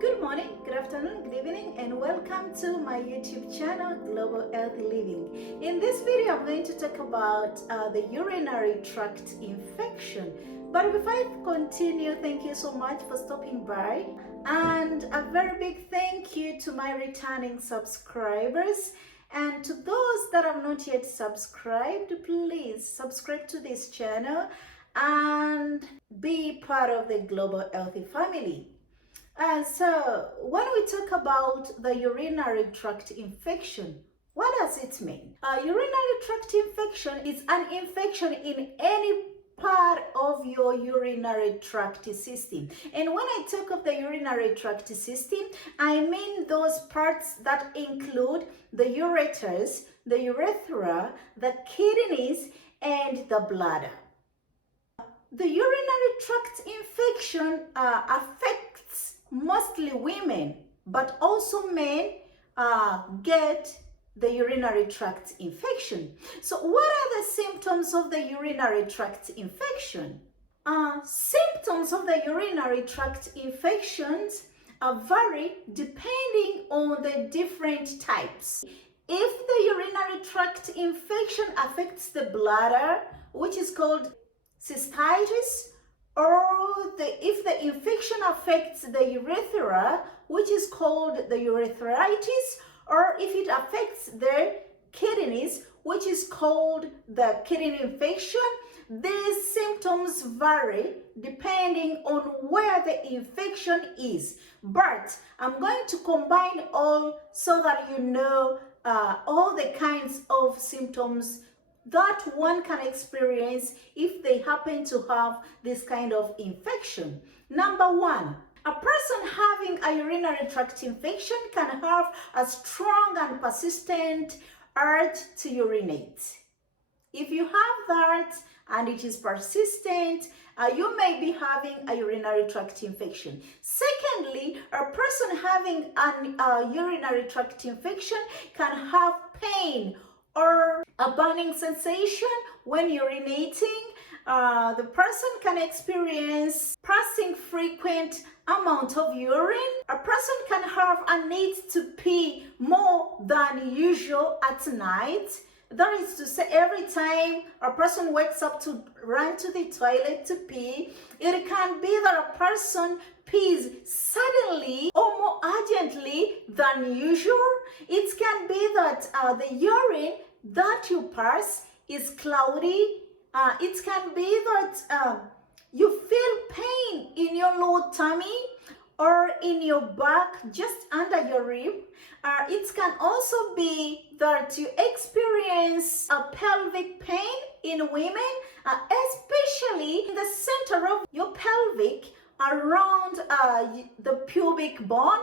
Good morning, good afternoon, good evening, and welcome to my YouTube channel, Global Healthy Living. In this video, I'm going to talk about the urinary tract infection. But before I continue, thank you so much for stopping by. And a very big thank you to my returning subscribers. And to those that have not yet subscribed, please subscribe to this channel and be part of the Global Healthy family. So when we talk about the urinary tract infection, what does it mean? Urinary tract infection is an infection in any part of your urinary tract system. And when I talk of the urinary tract system, I mean those parts that include the ureters, the urethra, the kidneys, and the bladder. The urinary tract infection affects mostly women, but also men get the urinary tract infection. So what are the symptoms of the urinary tract infection? Symptoms of the urinary tract infections vary depending on the different types. If the urinary tract infection affects the bladder, which is called cystitis, or if the infection affects the urethra, which is called the urethritis, or if it affects the kidneys, which is called the kidney infection, these symptoms vary depending on where the infection is. But I'm going to combine all so that you know all the kinds of symptoms that one can experience if they happen to have this kind of infection. Number one, a person having a urinary tract infection can have a strong and persistent urge to urinate. If you have that and it is persistent, you may be having a urinary tract infection. Secondly, a person having a urinary tract infection can have pain or a burning sensation when urinating. The person can experience passing frequent amount of urine. A person can have a need to pee more than usual at night. That is to say, every time a person wakes up to run to the toilet to pee, it can be that a person pees suddenly or more urgently than usual. It can be that the urine that you pass is cloudy. It can be that you feel pain in your lower tummy or in your back, just under your rib. It can also be that you experience a pelvic pain in women, especially in the center of your pelvic, around the pubic bone.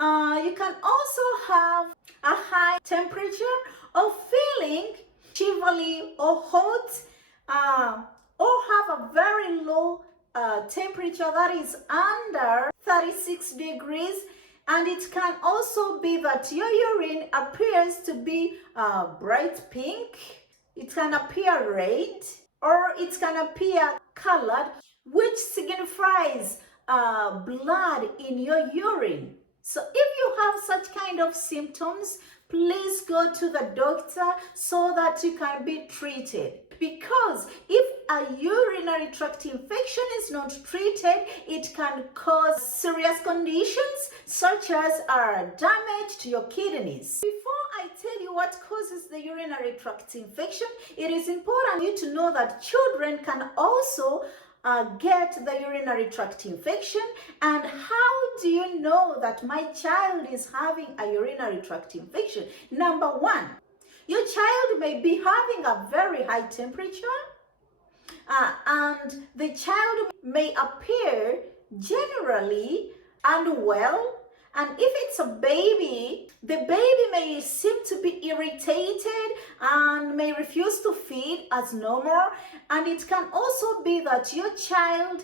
You can also have a high temperature or feeling shivery or hot, or have a very low temperature that is under 36 degrees. And it can also be that your urine appears to be bright pink, it can appear red, or it can appear colored, which signifies blood in your urine. So if you have such kind of symptoms, please go to the doctor so that you can be treated. Because if a urinary tract infection is not treated, it can cause serious conditions such as damage to your kidneys. Before I tell you what causes the urinary tract infection, it is important for you to know that children can also get the urinary tract infection. And how do you know that my child is having a urinary tract infection? Number one, your child may be having a very high temperature, and the child may appear generally unwell. And if it's a baby, the baby may seem to be irritated and may refuse to feed as normal. And it can also be that your child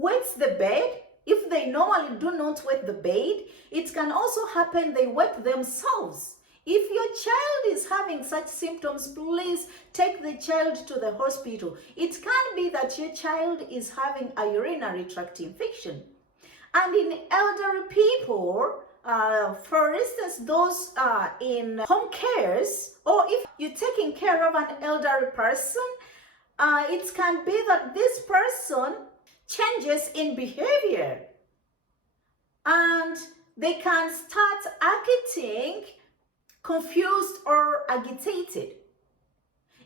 wets the bed. If they normally do not wet the bed, it can also happen they wet themselves. If your child is having such symptoms, please take the child to the hospital. It can be that your child is having a urinary tract infection. And in elderly people, for instance, those in home cares, or if you're taking care of an elderly person, it can be that this person changes in behavior and they can start acting confused or agitated.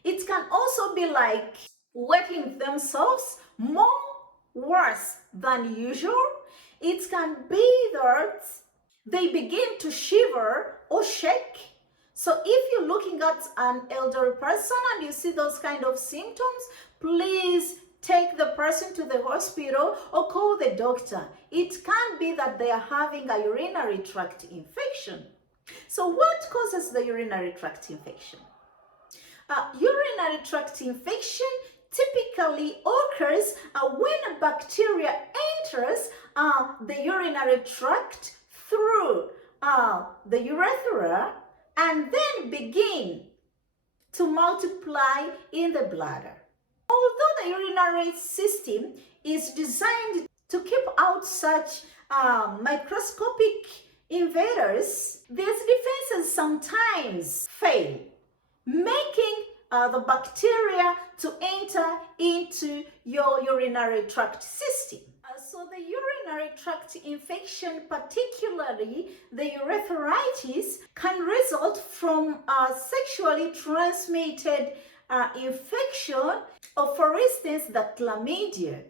It can also be like wetting themselves more worse than usual. It can be that they begin to shiver or shake. So if you're looking at an elderly person and you see those kind of symptoms, please take the person to the hospital or call the doctor. It can be that they are having a urinary tract infection. So what causes the urinary tract infection? Urinary tract infection typically occurs when a bacteria enters the urinary tract through the urethra and then begin to multiply in the bladder. Although the urinary system is designed to keep out such microscopic invaders, these defenses sometimes fail, making the bacteria to enter into your urinary tract system. So the urinary tract infection, particularly the urethritis, can result from a sexually transmitted infection, or for instance, the chlamydia.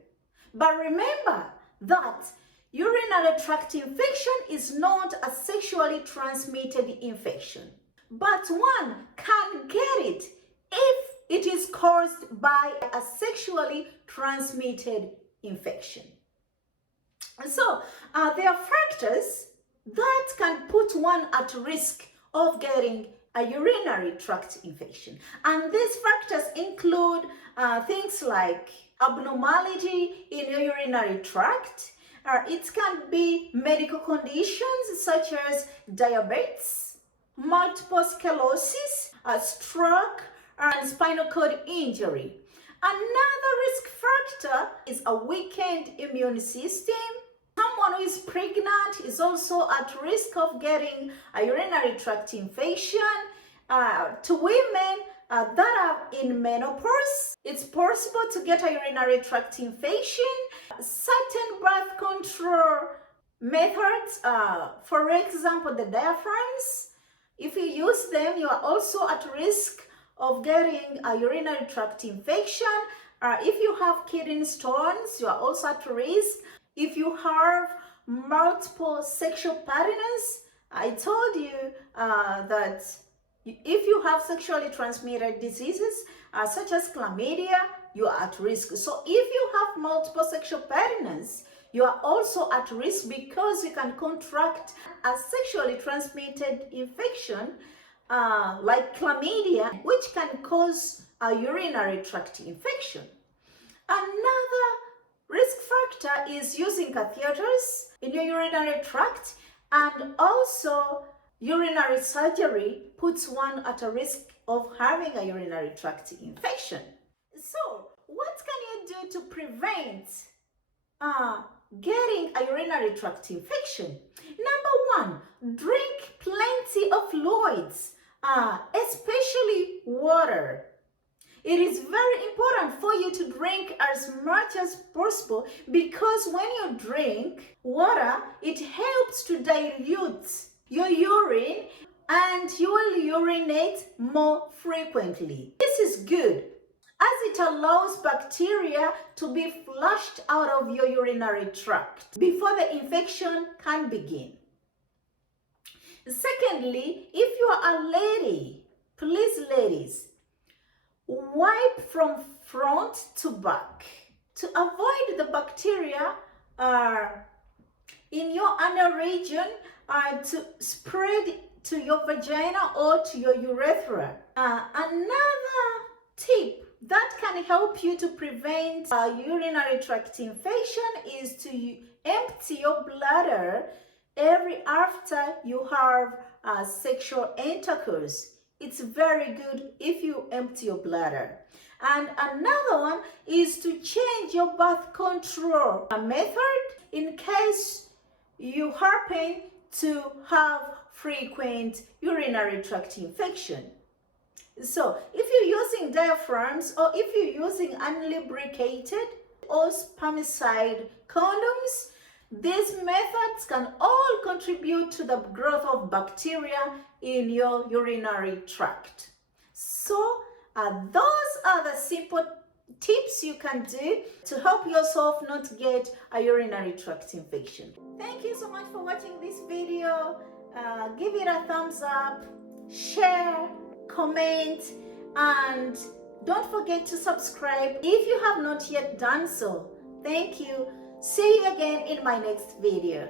But remember that urinary tract infection is not a sexually transmitted infection, but one can get it if it is caused by a sexually transmitted infection. So there are factors that can put one at risk of getting a urinary tract infection. And these factors include things like abnormality in your urinary tract. It can be medical conditions such as diabetes, multiple sclerosis, stroke, and spinal cord injury. Another risk factor is a weakened immune system. Someone who is pregnant is also at risk of getting a urinary tract infection. To women that are in menopause, it's possible to get a urinary tract infection. Certain birth control methods, for example, the diaphragms, if you use them, you are also at risk of getting a urinary tract infection. If you have kidney stones, you are also at risk. If you have multiple sexual partners, I told you that if you have sexually transmitted diseases such as chlamydia, you are at risk. So if you have multiple sexual partners, you are also at risk because you can contract a sexually transmitted infection like chlamydia, which can cause a urinary tract infection. Another risk factor is using catheters in your urinary tract, and also urinary surgery puts one at a risk of having a urinary tract infection. So, what can you do to prevent getting a urinary tract infection? Number one, drink plenty of fluids, especially water. It is very important for you to drink as much as possible, because when you drink water, it helps to dilute your urine and you will urinate more frequently. This is good as it allows bacteria to be flushed out of your urinary tract before the infection can begin. Secondly, if you are a lady, please ladies, wipe from front to back to avoid the bacteria in your anal region to spread to your vagina or to your urethra. Another tip that can help you to prevent urinary tract infection is to empty your bladder every after you have sexual intercourse. It's very good if you empty your bladder. And another one is to change your birth control method in case you happen to have frequent urinary tract infection. So if you're using diaphragms, or if you're using unlubricated or spermicide condoms, these methods can all contribute to the growth of bacteria in your urinary tract. So those are the simple tips you can do to help yourself not get a urinary tract infection. Thank you so much for watching this video. Give it a thumbs up, share, comment, and don't forget to subscribe if you have not yet done so. Thank you. See you again in my next video.